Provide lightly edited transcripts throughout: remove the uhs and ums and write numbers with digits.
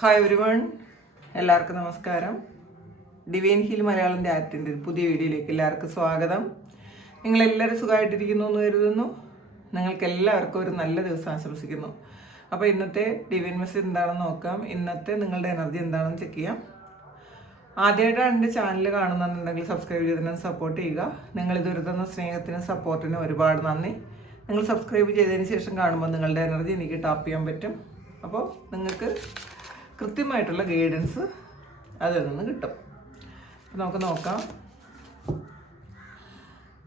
Hi everyone, എല്ലാവർക്കും നമസ്കാരം. Divine heal മലയാളത്തിൻ്റെ ആറ്റിൻ്റെ ഒരു പുതിയ വീഡിയോയിലേക്ക് എല്ലാവർക്കും സ്വാഗതം. നിങ്ങളെല്ലാവരും സുഖമായിട്ടിരിക്കുന്നു എന്ന് കരുതുന്നു. നിങ്ങൾക്ക് എല്ലാവർക്കും ഒരു നല്ല ദിവസം ആശംസിക്കുന്നു. അപ്പോൾ ഇന്നത്തെ ഡിവൈൻ മെസ്സേജ് എന്താണെന്ന് നോക്കാം. ഇന്നത്തെ നിങ്ങളുടെ എനർജി എന്താണെന്ന് ചെക്ക് ചെയ്യാം. ആദ്യമായിട്ടാണ് എൻ്റെ ചാനൽ കാണുന്നുണ്ടെങ്കിൽ സബ്സ്ക്രൈബ് ചെയ്തതിന് സപ്പോർട്ട് ചെയ്യുക. നിങ്ങൾ ഇതുവരെ തന്ന സ്നേഹത്തിനും സപ്പോർട്ടിനും ഒരുപാട് നന്ദി. നിങ്ങൾ സബ്സ്ക്രൈബ് ചെയ്തതിന് ശേഷം കാണുമ്പോൾ നിങ്ങളുടെ എനർജി എനിക്ക് ടാപ്പ് ചെയ്യാൻ പറ്റും. അപ്പോൾ നിങ്ങൾക്ക് കൃത്യമായിട്ടുള്ള ഗൈഡൻസ് അതിൽ നിന്ന് കിട്ടും. അപ്പം നമുക്ക് നോക്കാം.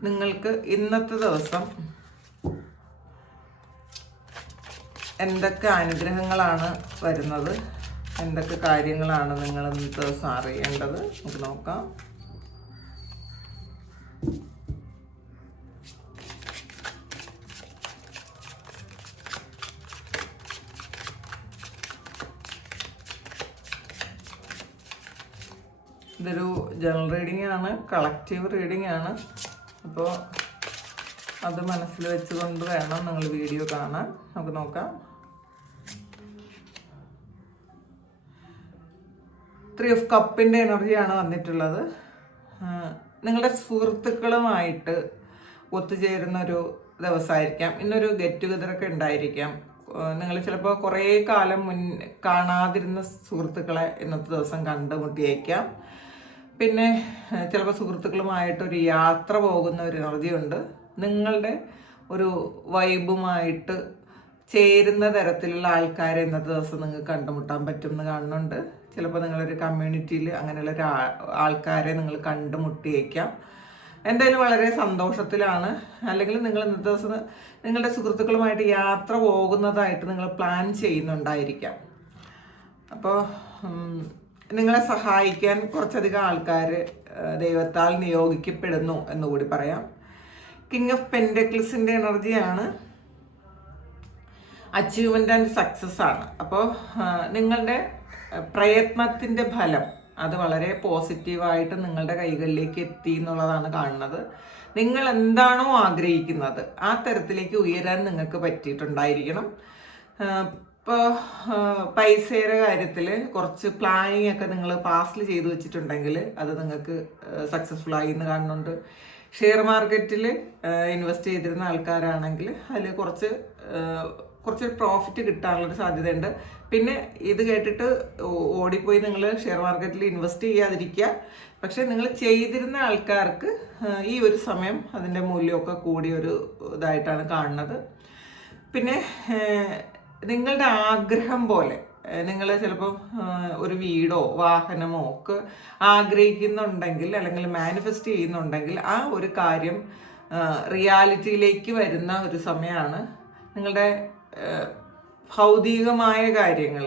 നിങ്ങൾക്ക് ഇന്നത്തെ ദിവസം എന്തൊക്കെ അനുഗ്രഹങ്ങളാണ് വരുന്നത്, എന്തൊക്കെ കാര്യങ്ങളാണ് നിങ്ങൾ ഇന്നത്തെ ദിവസം അറിയേണ്ടത് നമുക്ക് നോക്കാം. ഇതൊരു ജനറൽ റീഡിംഗ് ആണ്, കളക്റ്റീവ് റീഡിംഗ് ആണ്. അപ്പോൾ അത് മനസ്സിൽ വെച്ചുകൊണ്ട് വേണം നിങ്ങൾ വീഡിയോ കാണാൻ. നമുക്ക് നോക്കാം. 3 ഓഫ് കപ്പിൻ്റെ എനർജിയാണ് വന്നിട്ടുള്ളത്. നിങ്ങളുടെ സുഹൃത്തുക്കളുമായിട്ട് ഒത്തുചേരുന്ന ഒരു ദിവസമായിരിക്കാം. ഇന്നൊരു ഗെറ്റ് ടുഗദറൊക്കെ ഉണ്ടായിരിക്കാം. നിങ്ങൾ ചിലപ്പോൾ കുറേ കാലം കാണാതിരുന്ന സുഹൃത്തുക്കളെ ഇന്നത്തെ ദിവസം കണ്ടുമുട്ടിയേക്കാം. പിന്നെ ചിലപ്പോൾ സുഹൃത്തുക്കളുമായിട്ടൊരു യാത്ര പോകുന്ന ഒരു എനർജി ഉണ്ട്. നിങ്ങളുടെ ഒരു വൈബുമായിട്ട് ചേരുന്ന തരത്തിലുള്ള ആൾക്കാരെ ഇന്നത്തെ ദിവസം നിങ്ങൾക്ക് കണ്ടുമുട്ടാൻ പറ്റും എന്ന് കാണുന്നുണ്ട്. ചിലപ്പോൾ നിങ്ങളൊരു കമ്മ്യൂണിറ്റിയിൽ അങ്ങനെയുള്ള ഒരു ആൾക്കാരെ നിങ്ങൾ കണ്ടുമുട്ടിയേക്കാം. എന്തായാലും വളരെ സന്തോഷത്തിലാണ്. അല്ലെങ്കിൽ നിങ്ങൾ ഇന്നത്തെ ദിവസം നിങ്ങളുടെ സുഹൃത്തുക്കളുമായിട്ട് യാത്ര പോകുന്നതായിട്ട് നിങ്ങൾ പ്ലാൻ ചെയ്യുന്നുണ്ടായിരിക്കാം. അപ്പോൾ നിങ്ങളെ സഹായിക്കാൻ കുറച്ചധികം ആൾക്കാർ ദൈവത്താൽ നിയോഗിക്കപ്പെടുന്നു എന്നുകൂടി പറയാം. കിങ് ഓഫ് പെൻറ്റക്കിൾസിൻ്റെ എനർജിയാണ്. അച്ചീവ്മെൻ്റ് ആൻഡ് സക്സസ് ആണ്. അപ്പോൾ നിങ്ങളുടെ പ്രയത്നത്തിൻ്റെ ഫലം അത് വളരെ പോസിറ്റീവായിട്ട് നിങ്ങളുടെ കൈകളിലേക്ക് എത്തി എന്നുള്ളതാണ് കാണുന്നത്. നിങ്ങൾ എന്താണോ ആഗ്രഹിക്കുന്നത് ആ തരത്തിലേക്ക് ഉയരാൻ നിങ്ങൾക്ക് പറ്റിയിട്ടുണ്ടായിരിക്കണം. ഇപ്പോൾ പൈസയുടെ കാര്യത്തിൽ കുറച്ച് പ്ലാനിങ് ഒക്കെ നിങ്ങൾ പാസ്റ്റിൽ ചെയ്തു വെച്ചിട്ടുണ്ടെങ്കിൽ അത് നിങ്ങൾക്ക് സക്സസ്ഫുൾ ആയി എന്ന് കാണുന്നുണ്ട്. ഷെയർ മാർക്കറ്റിൽ ഇൻവെസ്റ്റ് ചെയ്തിരുന്ന ആൾക്കാരാണെങ്കിൽ അതിൽ കുറച്ച് പ്രോഫിറ്റ് കിട്ടാനുള്ളൊരു സാധ്യതയുണ്ട്. പിന്നെ ഇത് കേട്ടിട്ട് ഓടിപ്പോയി നിങ്ങൾ ഷെയർ മാർക്കറ്റിൽ ഇൻവെസ്റ്റ് ചെയ്യാതിരിക്കുക. പക്ഷെ നിങ്ങൾ ചെയ്തിരുന്ന ആൾക്കാർക്ക് ഈ ഒരു സമയം അതിൻ്റെ മൂല്യമൊക്കെ കൂടിയൊരു ഇതായിട്ടാണ് കാണുന്നത്. പിന്നെ നിങ്ങളുടെ ആഗ്രഹം പോലെ നിങ്ങൾ ചിലപ്പോൾ ഒരു വീടോ വാഹനമോ ഒക്കെ ആഗ്രഹിക്കുന്നുണ്ടെങ്കിൽ അല്ലെങ്കിൽ മാനിഫെസ്റ്റ് ചെയ്യുന്നുണ്ടെങ്കിൽ ആ ഒരു കാര്യം റിയാലിറ്റിയിലേക്ക് വരുന്ന ഒരു സമയമാണ്. നിങ്ങളുടെ ഭൗതികമായ കാര്യങ്ങൾ,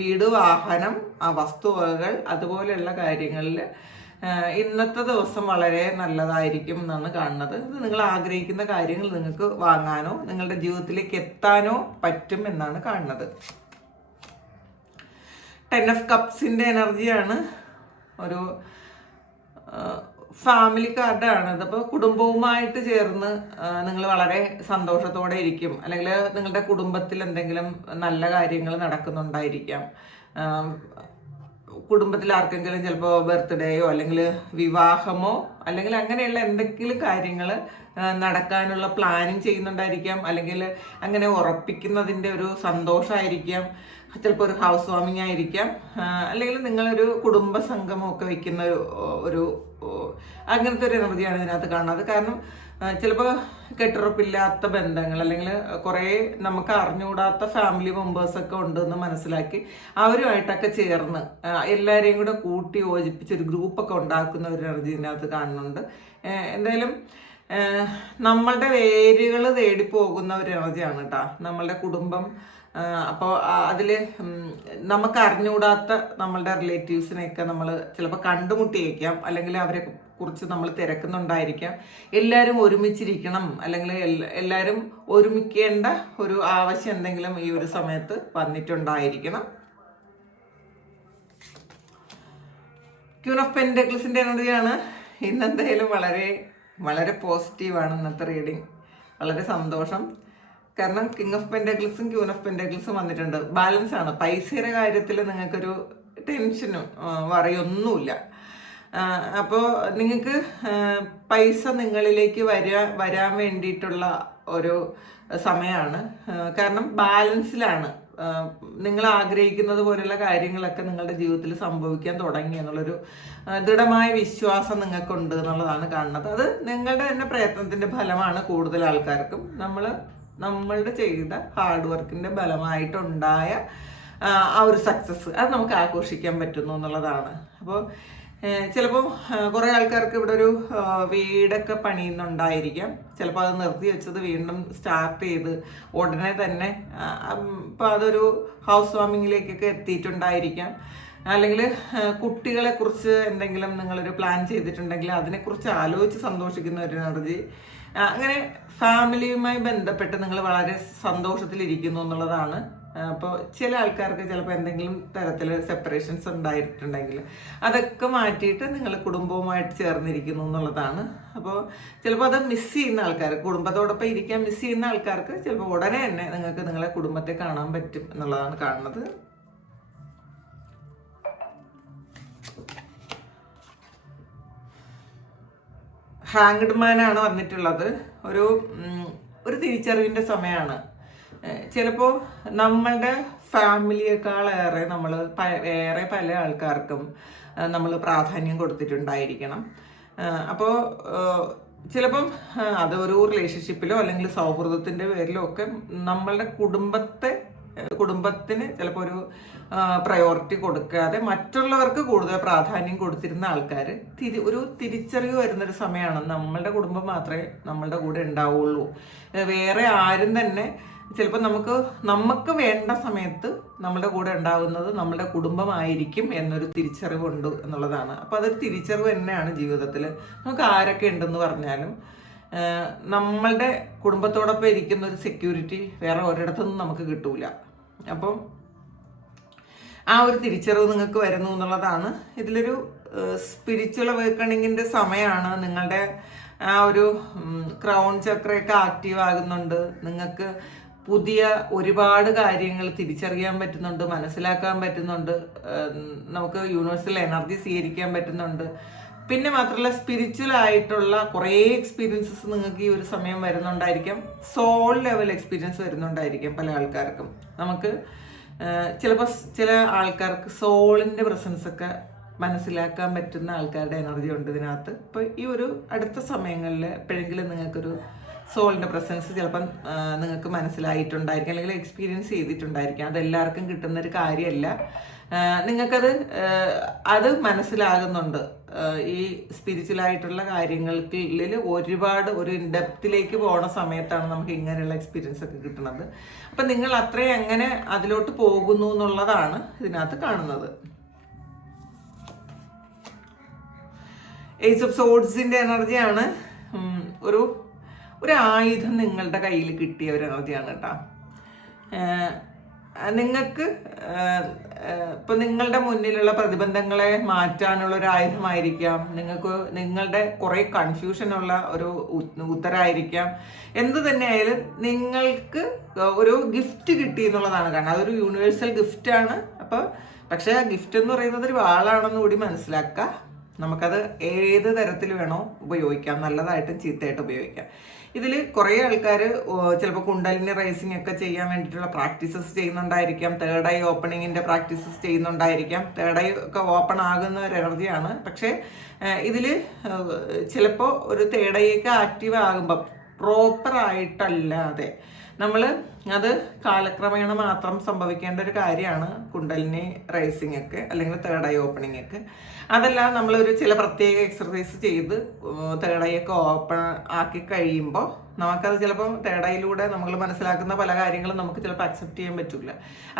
വീട്, വാഹനം, ആ വസ്തുവകകൾ, അതുപോലെയുള്ള കാര്യങ്ങളിൽ ഇന്നത്തെ ദിവസം വളരെ നല്ലതായിരിക്കും എന്നാണ് കാണുന്നത്. ഇത് നിങ്ങൾ ആഗ്രഹിക്കുന്ന കാര്യങ്ങൾ നിങ്ങൾക്ക് വാങ്ങാനോ നിങ്ങളുടെ ജീവിതത്തിലേക്ക് എത്താനോ പറ്റും എന്നാണ് കാണുന്നത്. 10 ഓഫ് കപ്സിൻ്റെ എനർജിയാണ്. ഒരു ഫാമിലി കാർഡാണ്. അതപ്പോൾ കുടുംബവുമായിട്ട് ചേർന്ന് നിങ്ങൾ വളരെ സന്തോഷത്തോടെ ഇരിക്കും. അല്ലെങ്കിൽ നിങ്ങളുടെ കുടുംബത്തിൽ എന്തെങ്കിലും നല്ല കാര്യങ്ങൾ നടക്കുന്നുണ്ടായിരിക്കാം. കുടുംബത്തിൽ ആർക്കെങ്കിലും ചിലപ്പോൾ ബർത്ത്ഡേയോ അല്ലെങ്കിൽ വിവാഹമോ അല്ലെങ്കിൽ അങ്ങനെയുള്ള എന്തെങ്കിലും കാര്യങ്ങൾ നടക്കാനുള്ള പ്ലാനിങ് ചെയ്യുന്നുണ്ടായിരിക്കാം. അല്ലെങ്കിൽ അങ്ങനെ ഉറപ്പിക്കുന്നതിൻ്റെ ഒരു സന്തോഷമായിരിക്കാം. ചിലപ്പോൾ ഒരു ഹൗസ് വാമിങ് ആയിരിക്കാം. അല്ലെങ്കിൽ നിങ്ങളൊരു കുടുംബ സംഗമമൊക്കെ വയ്ക്കുന്ന ഒരു അങ്ങനത്തെ ഒരു എനർജിയാണ് ഇതിനകത്ത് കാണുന്നത്. കാരണം ചിലപ്പോൾ കെട്ടുറപ്പില്ലാത്ത ബന്ധങ്ങൾ അല്ലെങ്കിൽ കുറേ നമുക്ക് അറിഞ്ഞുകൂടാത്ത ഫാമിലി മെമ്പേഴ്സൊക്കെ ഉണ്ടെന്ന് മനസ്സിലാക്കി അവരുമായിട്ടൊക്കെ ചേർന്ന് എല്ലാവരെയും കൂടെ കൂട്ടി യോജിപ്പിച്ചൊരു ഗ്രൂപ്പൊക്കെ ഉണ്ടാക്കുന്ന ഒരു എനർജി ഇതിനകത്ത് കാണുന്നുണ്ട്. എന്തായാലും നമ്മളുടെ വേരുകൾ തേടി പോകുന്ന ഒരു എനർജിയാണ് കേട്ടോ നമ്മളുടെ കുടുംബം. അപ്പോൾ അതിൽ നമുക്ക് അറിഞ്ഞുകൂടാത്ത നമ്മളുടെ റിലേറ്റീവ്സിനെയൊക്കെ നമ്മൾ ചിലപ്പോൾ കണ്ടുമുട്ടിയേക്കാം. അല്ലെങ്കിൽ അവരെ കുറിച്ച് നമ്മൾ തിരക്കുന്നുണ്ടായിരിക്കാം. എല്ലാവരും ഒരുമിച്ചിരിക്കണം അല്ലെങ്കിൽ എല്ലാവരും ഒരുമിക്കേണ്ട ഒരു ആവശ്യം എന്തെങ്കിലും ഈ ഒരു സമയത്ത് വന്നിട്ടുണ്ടായിരിക്കണം. ക്യൂൻ ഓഫ് പെൻറ്റക്കിൾസിൻ്റെ എനർജിയാണ്. ഇന്നെന്തായാലും വളരെ വളരെ പോസിറ്റീവാണ് ഇന്നത്തെ റീഡിങ്. വളരെ സന്തോഷം. കാരണം കിങ് ഓഫ് പെൻഡക്കിൾസും ക്യൂൻ ഓഫ് പെൻഡക്കിൾസും വന്നിട്ടുണ്ട്. ബാലൻസ് ആണ്. പൈസയുടെ കാര്യത്തിൽ നിങ്ങൾക്കൊരു ടെൻഷനും വറിയൊന്നുമില്ല. അപ്പോൾ നിങ്ങൾക്ക് പൈസ നിങ്ങളിലേക്ക് വരാൻ വേണ്ടിയിട്ടുള്ള ഒരു സമയമാണ്. കാരണം ബാലൻസിലാണ്. നിങ്ങൾ ആഗ്രഹിക്കുന്നത് പോലെയുള്ള കാര്യങ്ങളൊക്കെ നിങ്ങളുടെ ജീവിതത്തിൽ സംഭവിക്കാൻ തുടങ്ങി എന്നുള്ളൊരു ദൃഢമായ വിശ്വാസം നിങ്ങൾക്കുണ്ട് എന്നുള്ളതാണ് കാണുന്നത്. അത് നിങ്ങളുടെ തന്നെ പ്രയത്നത്തിൻ്റെ ഫലമാണ് കൂടുതൽ ആൾക്കാർക്കും. നമ്മളുടെ ചെയ്ത ഹാർഡ് വർക്കിൻ്റെ ഫലമായിട്ടുണ്ടായ ആ ഒരു സക്സസ് അത് നമുക്ക് ആഘോഷിക്കാൻ പറ്റുന്നു എന്നുള്ളതാണ്. അപ്പോൾ ചിലപ്പോൾ കുറേ ആൾക്കാർക്ക് ഇവിടെ ഒരു വീടൊക്കെ പണിയുന്നുണ്ടായിരിക്കാം. ചിലപ്പോൾ അത് നിർത്തി വെച്ചത് വീണ്ടും സ്റ്റാർട്ട് ചെയ്ത് ഉടനെ തന്നെ ഇപ്പോൾ അതൊരു ഹൗസ് വാമിങ്ങിലേക്കൊക്കെ എത്തിയിട്ടുണ്ടായിരിക്കാം. അല്ലെങ്കിൽ കുട്ടികളെക്കുറിച്ച് എന്തെങ്കിലും നിങ്ങളൊരു പ്ലാൻ ചെയ്തിട്ടുണ്ടെങ്കിൽ അതിനെക്കുറിച്ച് ആലോചിച്ച് സന്തോഷിക്കുന്ന ഒരു എനർജി. അങ്ങനെ ഫാമിലിയുമായി ബന്ധപ്പെട്ട് നിങ്ങൾ വളരെ സന്തോഷത്തിലിരിക്കുന്നു എന്നുള്ളതാണ്. അപ്പോൾ ചില ആൾക്കാർക്ക് ചിലപ്പോൾ എന്തെങ്കിലും തരത്തിൽ സെപ്പറേഷൻസ് ഉണ്ടായിട്ടുണ്ടെങ്കിൽ അതൊക്കെ മാറ്റിയിട്ട് നിങ്ങൾ കുടുംബവുമായിട്ട് ചേർന്നിരിക്കുന്നു എന്നുള്ളതാണ്. അപ്പോൾ ചിലപ്പോൾ അത് മിസ് ചെയ്യുന്ന ആൾക്കാർ, കുടുംബത്തോടൊപ്പം ഇരിക്കാൻ മിസ് ചെയ്യുന്ന ആൾക്കാർക്ക് ചിലപ്പോൾ ഉടനെ തന്നെ നിങ്ങൾക്ക് നിങ്ങളെ കുടുംബത്തെ കാണാൻ പറ്റും എന്നുള്ളതാണ് കാണുന്നത്. ഹാങ്ഡ് മാനാണ് വന്നിട്ടുള്ളത്. ഒരു തിരിച്ചറിവിൻ്റെ സമയമാണ്. ചിലപ്പോൾ നമ്മളുടെ ഫാമിലിയേക്കാളേറെ വേറെ പല ആൾക്കാർക്കും നമ്മൾ പ്രാധാന്യം കൊടുത്തിട്ടുണ്ടായിരിക്കണം. അപ്പോൾ ചിലപ്പം അതൊരു റിലേഷൻഷിപ്പിലോ അല്ലെങ്കിൽ സൗഹൃദത്തിൻ്റെ പേരിലോ ഒക്കെ നമ്മളുടെ കുടുംബത്തിന് ചിലപ്പോൾ ഒരു പ്രയോറിറ്റി കൊടുക്കാതെ മറ്റുള്ളവർക്ക് കൂടുതൽ പ്രാധാന്യം കൊടുത്തിരുന്ന ആൾക്കാർ ഒരു തിരിച്ചറിവ് വരുന്നൊരു സമയമാണ്. നമ്മളുടെ കുടുംബം മാത്രമേ നമ്മളുടെ കൂടെ ഉണ്ടാവുള്ളൂ, വേറെ ആരും തന്നെ ചിലപ്പോൾ നമുക്ക് വേണ്ട സമയത്ത് നമ്മുടെ കൂടെ ഉണ്ടാവുന്നത് നമ്മുടെ കുടുംബമായിരിക്കും എന്നൊരു തിരിച്ചറിവുണ്ട് എന്നുള്ളതാണ്. അപ്പോൾ അതൊരു തിരിച്ചറിവ് തന്നെയാണ് ജീവിതത്തിൽ. നമുക്ക് ആരൊക്കെ ഉണ്ടെന്ന് പറഞ്ഞാലും നമ്മളുടെ കുടുംബത്തോടൊപ്പം ഇരിക്കുന്ന ഒരു സെക്യൂരിറ്റി വേറെ ഒരിടത്തുനിന്നും നമുക്ക് കിട്ടൂല. അപ്പം ആ ഒരു തിരിച്ചറിവ് നിങ്ങൾക്ക് വരുന്നു എന്നുള്ളതാണ്. ഇതിലൊരു സ്പിരിച്വൽ അവേക്കണിങ്ങിൻ്റെ സമയമാണ്. നിങ്ങളുടെ ആ ഒരു ക്രൗൺ ചക്രയൊക്കെ ആക്റ്റീവ് ആകുന്നുണ്ട്. നിങ്ങൾക്ക് പുതിയ ഒരുപാട് കാര്യങ്ങൾ തിരിച്ചറിയാൻ പറ്റുന്നുണ്ട്, മനസ്സിലാക്കാൻ പറ്റുന്നുണ്ട്, നമുക്ക് യൂണിവേഴ്സൽ എനർജി സ്വീകരിക്കാൻ പറ്റുന്നുണ്ട്. പിന്നെ മാത്രമല്ല സ്പിരിച്വൽ ആയിട്ടുള്ള കുറേ എക്സ്പീരിയൻസസ് നിങ്ങൾക്ക് ഈ ഒരു സമയം വരുന്നുണ്ടായിരിക്കാം. സോൾ ലെവൽ എക്സ്പീരിയൻസ് വരുന്നുണ്ടായിരിക്കാം പല ആൾക്കാർക്കും. നമുക്ക് ചിലപ്പോൾ ചില ആൾക്കാർക്ക് സോളിൻ്റെ പ്രസൻസ് ഒക്കെ മനസ്സിലാക്കാൻ പറ്റുന്ന ആൾക്കാരുടെ എനർജി ഉണ്ട് ഇതിനകത്ത്. ഇപ്പോൾ ഈ ഒരു അടുത്ത സമയങ്ങളിൽ എപ്പോഴെങ്കിലും നിങ്ങൾക്കൊരു സോളിൻ്റെ പ്രസൻസ് ചിലപ്പം നിങ്ങൾക്ക് മനസ്സിലായിട്ടുണ്ടായിരിക്കും, അല്ലെങ്കിൽ എക്സ്പീരിയൻസ് ചെയ്തിട്ടുണ്ടായിരിക്കാം. അതെല്ലാവർക്കും കിട്ടുന്നൊരു കാര്യമല്ല. അത് മനസ്സിലാകുന്നുണ്ട്. ഈ സ്പിരിച്വലായിട്ടുള്ള കാര്യങ്ങൾക്കുള്ളിൽ ഒരുപാട് ഒരു ഡെപ്തിലേക്ക് പോണ സമയത്താണ് നമുക്ക് ഇങ്ങനെയുള്ള എക്സ്പീരിയൻസ് ഒക്കെ കിട്ടുന്നത്. അപ്പം നിങ്ങൾ അത്രയും എങ്ങനെ അതിലോട്ട് പോകുന്നു എന്നുള്ളതാണ് ഇതിനകത്ത് കാണുന്നത്. ഏസ് ഓഫ് സോഡ്സിൻ്റെ എനർജിയാണ്. ഒരു ആയുധം നിങ്ങളുടെ കയ്യിൽ കിട്ടിയ ഒരു എനർജിയാണ് കേട്ടോ. നിങ്ങൾക്ക് ഇപ്പം നിങ്ങളുടെ മുന്നിലുള്ള പ്രതിബന്ധങ്ങളെ മാറ്റാനുള്ള ഒരു ആയുധമായിരിക്കാം. നിങ്ങളുടെ കുറേ കൺഫ്യൂഷനുള്ള ഒരു ഉത്തരമായിരിക്കാം. എന്ത് തന്നെയായാലും നിങ്ങൾക്ക് ഒരു ഗിഫ്റ്റ് കിട്ടി എന്നുള്ളതാണ് കാരണം. അതൊരു യൂണിവേഴ്സൽ ഗിഫ്റ്റാണ്. അപ്പോൾ പക്ഷേ ആ ഗിഫ്റ്റ് എന്ന് പറയുന്നത് ഒരു വാളാണെന്ന് കൂടി മനസ്സിലാക്കുക. നമുക്കത് ഏത് തരത്തിൽ വേണോ ഉപയോഗിക്കാം, നല്ലതായിട്ടും ചീത്തയായിട്ടും ഉപയോഗിക്കാം. ഇതിൽ കുറേ ആൾക്കാർ ചിലപ്പോൾ കുണ്ടലിനി റൈസിങ് ഒക്കെ ചെയ്യാൻ വേണ്ടിയിട്ടുള്ള പ്രാക്ടീസസ് ചെയ്യുന്നുണ്ടായിരിക്കാം. തേർഡ് ഐ ഓപ്പണിങ്ങിൻ്റെ പ്രാക്ടീസസ് ചെയ്യുന്നുണ്ടായിരിക്കാം. തേർഡ് ഐ ഒക്കെ ഓപ്പൺ ആകുന്ന ഒരു എനർജിയാണ്. പക്ഷേ ഇതിൽ ചിലപ്പോൾ ഒരു തേർഡ് ഐ ഒക്കെ ആക്റ്റീവ് ആകുമ്പോൾ പ്രോപ്പറായിട്ടല്ലാതെ അത് കാലക്രമേണ മാത്രം സംഭവിക്കേണ്ട ഒരു കാര്യമാണ് കുണ്ടലിനി റൈസിങ് ഒക്കെ അല്ലെങ്കിൽ തേർഡ് ഐ ഓപ്പണിംഗ് ഒക്കെ. അതല്ല നമ്മളൊരു ചില പ്രത്യേക എക്സർസൈസ് ചെയ്ത് തേർഡ് ഐ ഒക്കെ ഓപ്പൺ ആക്കി കഴിയുമ്പോൾ നമുക്കത് ചിലപ്പം തേർഡ് ഐയിലൂടെ നമ്മൾ മനസ്സിലാക്കുന്ന പല കാര്യങ്ങളും നമുക്ക് ചിലപ്പോൾ അക്സെപ്റ്റ് ചെയ്യാൻ പറ്റില്ല.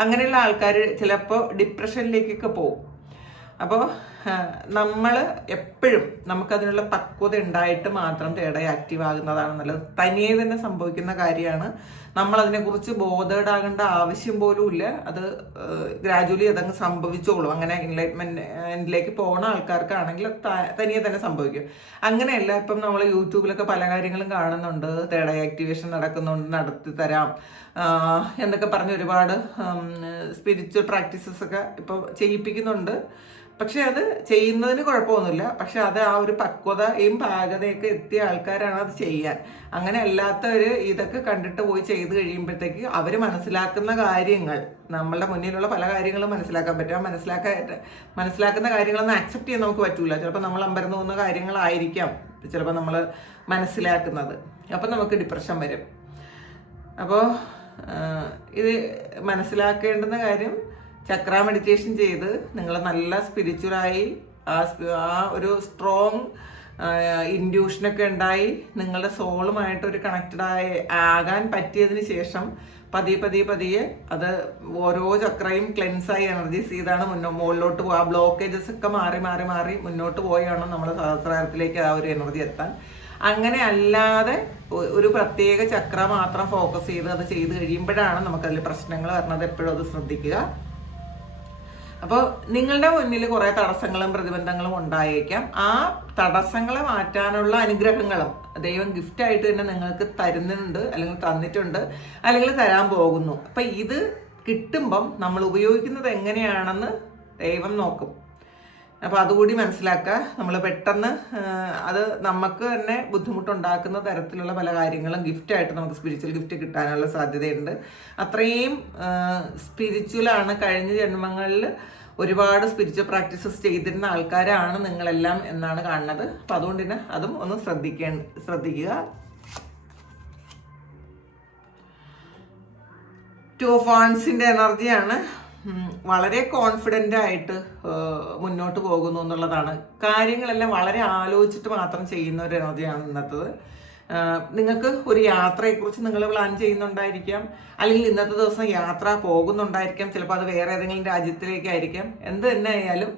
അങ്ങനെയുള്ള ആൾക്കാർ ചിലപ്പോൾ ഡിപ്രഷനിലേക്കൊക്കെ പോകും. അപ്പോൾ നമ്മൾ എപ്പോഴും നമുക്കതിനുള്ള പക്വത ഉണ്ടായിട്ട് മാത്രം തേർഡ് ഐ ആക്റ്റീവ് ആകുന്നതാണ് നല്ലത്. തനിയെ തന്നെ സംഭവിക്കുന്ന കാര്യമാണ്. നമ്മളതിനെക്കുറിച്ച് ബോധേഡാകേണ്ട ആവശ്യം പോലും ഇല്ല. അത് ഗ്രാജുവലി അതങ്ങ് സംഭവിച്ചോളും. അങ്ങനെ എൻലൈറ്റ്മെന്റിലേക്ക് പോകുന്ന ആൾക്കാർക്കാണെങ്കിൽ തനിയെ തന്നെ സംഭവിക്കും. അങ്ങനെയല്ല, ഇപ്പം നമ്മൾ യൂട്യൂബിലൊക്കെ പല കാര്യങ്ങളും കാണുന്നുണ്ട്, തേർഡ് ഐ ആക്ടിവേഷൻ നടക്കുന്നുണ്ട്, നടത്തി തരാം എന്നൊക്കെ പറഞ്ഞ് ഒരുപാട് സ്പിരിച്വൽ പ്രാക്ടീസസ് ഒക്കെ ഇപ്പോൾ ചെയ്യിപ്പിക്കുന്നുണ്ട്. പക്ഷെ അത് ചെയ്യുന്നതിന് കുഴപ്പമൊന്നുമില്ല. പക്ഷെ അത് ആ ഒരു പക്വതയും പാകതയൊക്കെ എത്തിയ ആൾക്കാരാണ് അത് ചെയ്യാൻ. അങ്ങനെ അല്ലാത്തവർ ഇതൊക്കെ കണ്ടിട്ട് പോയി ചെയ്ത് കഴിയുമ്പോഴത്തേക്ക് അവർ മനസ്സിലാക്കുന്ന കാര്യങ്ങൾ, നമ്മളുടെ മുന്നിലുള്ള പല കാര്യങ്ങളും മനസ്സിലാക്കാൻ പറ്റും. മനസ്സിലാക്കുന്ന കാര്യങ്ങളൊന്നും ആക്സെപ്റ്റ് ചെയ്യാൻ നമുക്ക് പറ്റൂല. ചിലപ്പോൾ നമ്മൾ അമ്പരന്ന് പോകുന്ന കാര്യങ്ങളായിരിക്കാം ചിലപ്പോൾ നമ്മൾ മനസ്സിലാക്കുന്നത്. അപ്പം നമുക്ക് ഡിപ്രഷൻ വരും. അപ്പോൾ ഇത് മനസ്സിലാക്കേണ്ടുന്ന കാര്യം, ചക്ര മെഡിറ്റേഷൻ ചെയ്ത് നിങ്ങൾ നല്ല സ്പിരിച്വലായി ആ ഒരു സ്ട്രോങ് ഇൻഡ്യൂഷനൊക്കെ ഉണ്ടായി നിങ്ങളുടെ സോളുമായിട്ട് ഒരു കണക്റ്റഡ് ആകാൻ പറ്റിയതിന് ശേഷം പതിയെ അത് ഓരോ ചക്രയും ക്ലെൻസായി എനർജീസ് ചെയ്താണ് മുകളിലോട്ട് പോകുക. ആ ബ്ലോക്കേജസ് ഒക്കെ മാറി മുന്നോട്ട് പോയാണ് നമ്മുടെ സഹസ്രാരത്തിലേക്ക് ആ ഒരു എനർജി എത്താൻ. അങ്ങനെ അല്ലാതെ ഒരു പ്രത്യേക ചക്ര മാത്രം ഫോക്കസ് ചെയ്ത് അത് ചെയ്ത് കഴിയുമ്പോഴാണ് നമുക്കതിൽ പ്രശ്നങ്ങൾ വരുന്നത്. എപ്പോഴും അത് ശ്രദ്ധിക്കുക. അപ്പോൾ നിങ്ങളുടെ മുന്നിൽ കുറേ തടസ്സങ്ങളും പ്രതിബന്ധങ്ങളും ഉണ്ടായേക്കാം. ആ തടസ്സങ്ങളെ മാറ്റാനുള്ള അനുഗ്രഹങ്ങളും ദൈവം ഗിഫ്റ്റായിട്ട് തന്നെ നിങ്ങൾക്ക് തരുന്നുണ്ട്, അല്ലെങ്കിൽ തന്നിട്ടുണ്ട്, അല്ലെങ്കിൽ തരാൻ പോകുന്നു. അപ്പം ഇത് കിട്ടുമ്പം നമ്മൾ ഉപയോഗിക്കുന്നത് എങ്ങനെയാണെന്ന് ദൈവം നോക്കും. അപ്പോൾ അതുകൂടി മനസ്സിലാക്കുക. നമ്മൾ പെട്ടെന്ന് അത് നമുക്ക് തന്നെ ബുദ്ധിമുട്ടുണ്ടാക്കുന്ന തരത്തിലുള്ള പല കാര്യങ്ങളും ഗിഫ്റ്റായിട്ട് നമുക്ക് സ്പിരിച്വൽ ഗിഫ്റ്റ് കിട്ടാനുള്ള സാധ്യതയുണ്ട്. അത്രയും സ്പിരിച്വലാണ്. കഴിഞ്ഞ ജന്മങ്ങളിൽ ഒരുപാട് സ്പിരിച്വൽ പ്രാക്ടീസസ് ചെയ്തിരുന്ന ആൾക്കാരാണ് നിങ്ങളെല്ലാം എന്നാണ് കാണുന്നത്. അപ്പം അതുകൊണ്ട് തന്നെ അതും ഒന്ന് ശ്രദ്ധിക്കുക. 2 of Wandsന്റെ എനർജിയാണ്. വളരെ കോൺഫിഡൻ്റ് ആയിട്ട് മുന്നോട്ട് പോകുന്നു എന്നുള്ളതാണ്. കാര്യങ്ങളെല്ലാം വളരെ ആലോചിച്ചിട്ട് മാത്രം ചെയ്യുന്ന ഒരു എനർജിയാണ് ഇന്നത്തത്. നിങ്ങൾക്ക് ഒരു യാത്രയെക്കുറിച്ച് നിങ്ങൾ പ്ലാൻ ചെയ്യുന്നുണ്ടായിരിക്കാം, അല്ലെങ്കിൽ ഇന്നത്തെ ദിവസം യാത്ര പോകുന്നുണ്ടായിരിക്കാം. ചിലപ്പോൾ അത് വേറെ ഏതെങ്കിലും രാജ്യത്തിലേക്കായിരിക്കാം. എന്ത് തന്നെ ആയാലും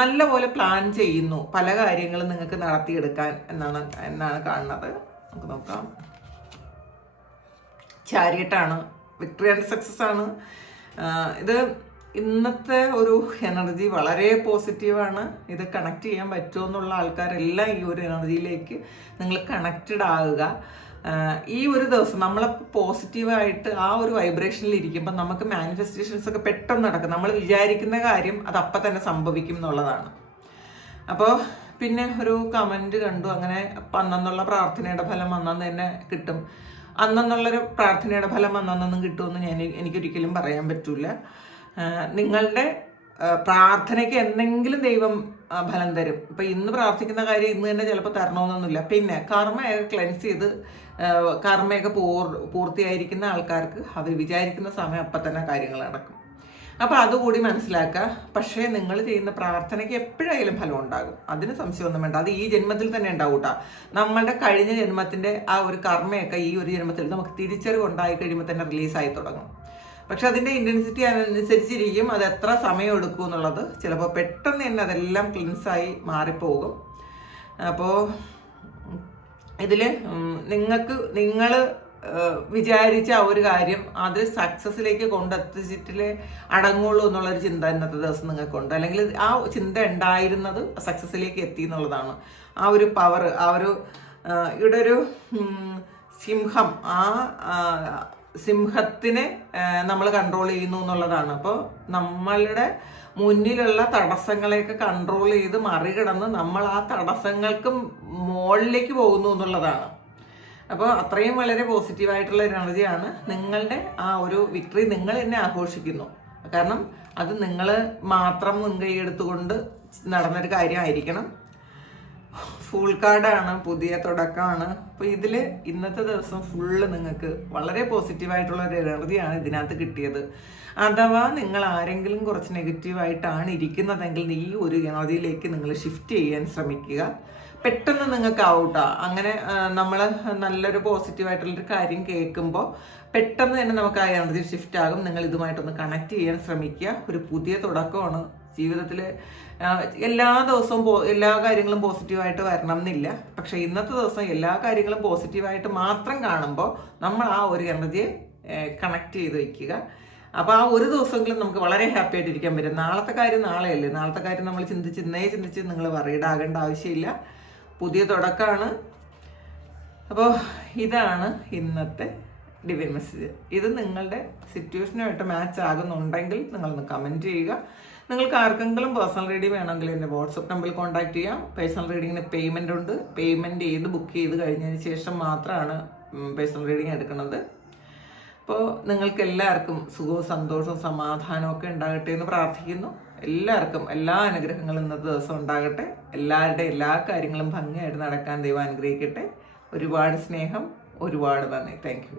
നല്ലപോലെ പ്ലാൻ ചെയ്യുന്നു പല കാര്യങ്ങളും നിങ്ങൾക്ക് നടത്തിയെടുക്കാൻ എന്നാണ് കാണുന്നത്. നമുക്ക് നോക്കാം. ചാരിയറ്റാണ്. വിക്ടറി ആൻഡ് സക്സസ് ആണ്. ഇത് ഇന്നത്തെ ഒരു എനർജി വളരെ പോസിറ്റീവാണ്. ഇത് കണക്ട് ചെയ്യാൻ പറ്റുമോ എന്നുള്ള ആൾക്കാരെല്ലാം ഈ ഒരു എനർജിയിലേക്ക് നിങ്ങൾ കണക്റ്റഡ് ആകുക. ഈ ഒരു ദിവസം നമ്മൾ പോസിറ്റീവായിട്ട് ആ ഒരു വൈബ്രേഷനിൽ ഇരിക്കുമ്പോൾ നമുക്ക് മാനിഫെസ്റ്റേഷൻസ് ഒക്കെ പെട്ടെന്ന് നടക്കും. നമ്മൾ വിചാരിക്കുന്ന കാര്യം അത് അപ്പം തന്നെ സംഭവിക്കും എന്നുള്ളതാണ്. അപ്പോൾ പിന്നെ ഒരു കമൻറ്റ് കണ്ടു, അങ്ങനെ അന്നെന്നുള്ള പ്രാർത്ഥനയുടെ ഫലം അന്നു തന്നെ കിട്ടും. അന്നെന്നുള്ളൊരു പ്രാർത്ഥനയുടെ ഫലം അന്നൊന്നും കിട്ടുമെന്ന് എനിക്കൊരിക്കലും പറയാൻ പറ്റില്ല. നിങ്ങളുടെ പ്രാർത്ഥനയ്ക്ക് എന്തെങ്കിലും ദൈവം ഫലം തരും. ഇപ്പം ഇന്ന് പ്രാർത്ഥിക്കുന്ന കാര്യം ഇന്ന് തന്നെ ചിലപ്പോൾ തരണമെന്നൊന്നുമില്ല. പിന്നെ കർമ്മയൊക്കെ ക്ലെൻസ് ചെയ്ത് കർമ്മയൊക്കെ പൂർത്തിയായിരിക്കുന്ന ആൾക്കാർക്ക് അവർ വിചാരിക്കുന്ന സമയം അപ്പം തന്നെ കാര്യങ്ങൾ നടക്കും. അപ്പോൾ അതുകൂടി മനസ്സിലാക്കുക. പക്ഷേ നിങ്ങൾ ചെയ്യുന്ന പ്രാർത്ഥനയ്ക്ക് എപ്പോഴായാലും ഫലം ഉണ്ടാകും, അതിന് സംശയമൊന്നും വേണ്ട. അത് ഈ ജന്മത്തിൽ തന്നെ ഉണ്ടാവും കേട്ടോ. നമ്മളുടെ കഴിഞ്ഞ ജന്മത്തിൻ്റെ ആ ഒരു കർമ്മയൊക്കെ ഈ ഒരു ജന്മത്തിൽ നമുക്ക് തിരിച്ചറിവ് ഉണ്ടായി കഴിയുമ്പോൾ തന്നെ റിലീസായി തുടങ്ങും. പക്ഷെ അതിൻ്റെ ഇൻറ്റൻസിറ്റി അനുസരിച്ചിരിക്കും അത് എത്ര സമയം എടുക്കും എന്നുള്ളത്. ചിലപ്പോൾ പെട്ടെന്ന് തന്നെ അതെല്ലാം ക്ലിൻസായി മാറിപ്പോകും. അപ്പോൾ ഇതിൽ നിങ്ങൾ വിചാരിച്ച ആ ഒരു കാര്യം അത് സക്സസ്സിലേക്ക് കൊണ്ടെത്തിച്ചിട്ടില്ലേ അടങ്ങുള്ളൂ എന്നുള്ളൊരു ചിന്ത ഇന്നത്തെ ദിവസം നിങ്ങൾക്കുണ്ട്. അല്ലെങ്കിൽ ആ ചിന്ത ഉണ്ടായിരുന്നത് സക്സസ്സിലേക്ക് എത്തി എന്നുള്ളതാണ്. ആ ഒരു പവർ, ആ ഒരു ഇവിടെ ഒരു സിംഹം, ആ സിംഹത്തിനെ നമ്മൾ കൺട്രോൾ ചെയ്യുന്നു എന്നുള്ളതാണ്. അപ്പോൾ നമ്മളുടെ മുന്നിലുള്ള തടസ്സങ്ങളെയൊക്കെ കൺട്രോൾ ചെയ്ത് മറികടന്ന് നമ്മൾ ആ തടസ്സങ്ങൾക്ക് മുകളിലേക്ക് പോകുന്നു എന്നുള്ളതാണ്. അപ്പോൾ അത്രയും വളരെ പോസിറ്റീവായിട്ടുള്ള ഒരു എനർജിയാണ്. നിങ്ങളുടെ ആ ഒരു വിക്ടറി നിങ്ങൾ തന്നെ ആഘോഷിക്കുന്നു. കാരണം അത് നിങ്ങൾ മാത്രം മുൻകൈ എടുത്തുകൊണ്ട് നടന്നൊരു കാര്യമായിരിക്കണം. ഫുൾ കാർഡാണ്, പുതിയ തുടക്കമാണ്. അപ്പോൾ ഇതിൽ ഇന്നത്തെ ദിവസം ഫുള്ള് നിങ്ങൾക്ക് വളരെ പോസിറ്റീവായിട്ടുള്ള ഒരു എനർജിയാണ് ഇതിനകത്ത് കിട്ടിയത്. അഥവാ നിങ്ങൾ ആരെങ്കിലും കുറച്ച് നെഗറ്റീവായിട്ടാണ് ഇരിക്കുന്നതെങ്കിൽ ഈ ഒരു എനർജിയിലേക്ക് നിങ്ങൾ ഷിഫ്റ്റ് ചെയ്യാൻ ശ്രമിക്കുക. പെട്ടെന്ന് നിങ്ങൾക്ക് ആവൂട്ടാ. അങ്ങനെ നമ്മൾ നല്ലൊരു പോസിറ്റീവായിട്ടുള്ളൊരു കാര്യം കേൾക്കുമ്പോൾ പെട്ടെന്ന് തന്നെ നമുക്ക് ആ എനർജി ഷിഫ്റ്റ് ആകും. നിങ്ങൾ ഇതുമായിട്ടൊന്ന് കണക്ട് ചെയ്യാൻ ശ്രമിക്കുക. ഒരു പുതിയ തുടക്കമാണ്. ജീവിതത്തിൽ എല്ലാ ദിവസവും എല്ലാ കാര്യങ്ങളും പോസിറ്റീവായിട്ട് വരണം എന്നില്ല. പക്ഷെ ഇന്നത്തെ ദിവസം എല്ലാ കാര്യങ്ങളും പോസിറ്റീവായിട്ട് മാത്രം കാണുമ്പോൾ നമ്മൾ ആ ഒരു എനർജിയെ കണക്ട് ചെയ്ത് വയ്ക്കുക. അപ്പോൾ ആ ഒരു ദിവസമെങ്കിലും നമുക്ക് വളരെ ഹാപ്പി ആയിട്ടിരിക്കാൻ പറ്റും. നാളത്തെ കാര്യം നാളെയല്ലേ, നാളത്തെ കാര്യം നമ്മൾ ചിന്തിച്ച് നിങ്ങൾ വറീഡ് ആകേണ്ട ആവശ്യമില്ല. പുതിയ തുടക്കമാണ്. അപ്പോൾ ഇതാണ് ഇന്നത്തെ ഡിവൈൻ മെസ്സേജ്. ഇത് നിങ്ങളുടെ സിറ്റുവേഷനുമായിട്ട് മാച്ച് ആകുന്നുണ്ടെങ്കിൽ നിങ്ങളൊന്ന് കമൻറ്റ് ചെയ്യുക. നിങ്ങൾക്ക് ആർക്കെങ്കിലും പേഴ്സണൽ റീഡിംഗ് വേണമെങ്കിൽ എൻ്റെ വാട്സപ്പ് നമ്പറിൽ കോൺടാക്ട് ചെയ്യാം. പേഴ്സണൽ റീഡിങ്ങിന് പേയ്മെൻ്റ് ഉണ്ട്. പേയ്മെൻറ്റ് ചെയ്ത് ബുക്ക് ചെയ്ത് കഴിഞ്ഞതിന് ശേഷം മാത്രമാണ് പേഴ്സണൽ റീഡിങ് എടുക്കുന്നത്. അപ്പോൾ നിങ്ങൾക്ക് എല്ലാവർക്കും സുഖവും സന്തോഷവും സമാധാനവും ഒക്കെ ഉണ്ടാകട്ടെ എന്ന് പ്രാർത്ഥിക്കുന്നു. എല്ലാവർക്കും എല്ലാ അനുഗ്രഹങ്ങളും ഇന്നത്തെ ദിവസം ഉണ്ടാകട്ടെ. എല്ലാവരുടെയും എല്ലാ കാര്യങ്ങളും ഭംഗിയായിട്ട് നടക്കാൻ ദൈവം അനുഗ്രഹിക്കട്ടെ. ഒരുപാട് സ്നേഹം, ഒരുപാട് നന്ദി. Thank you.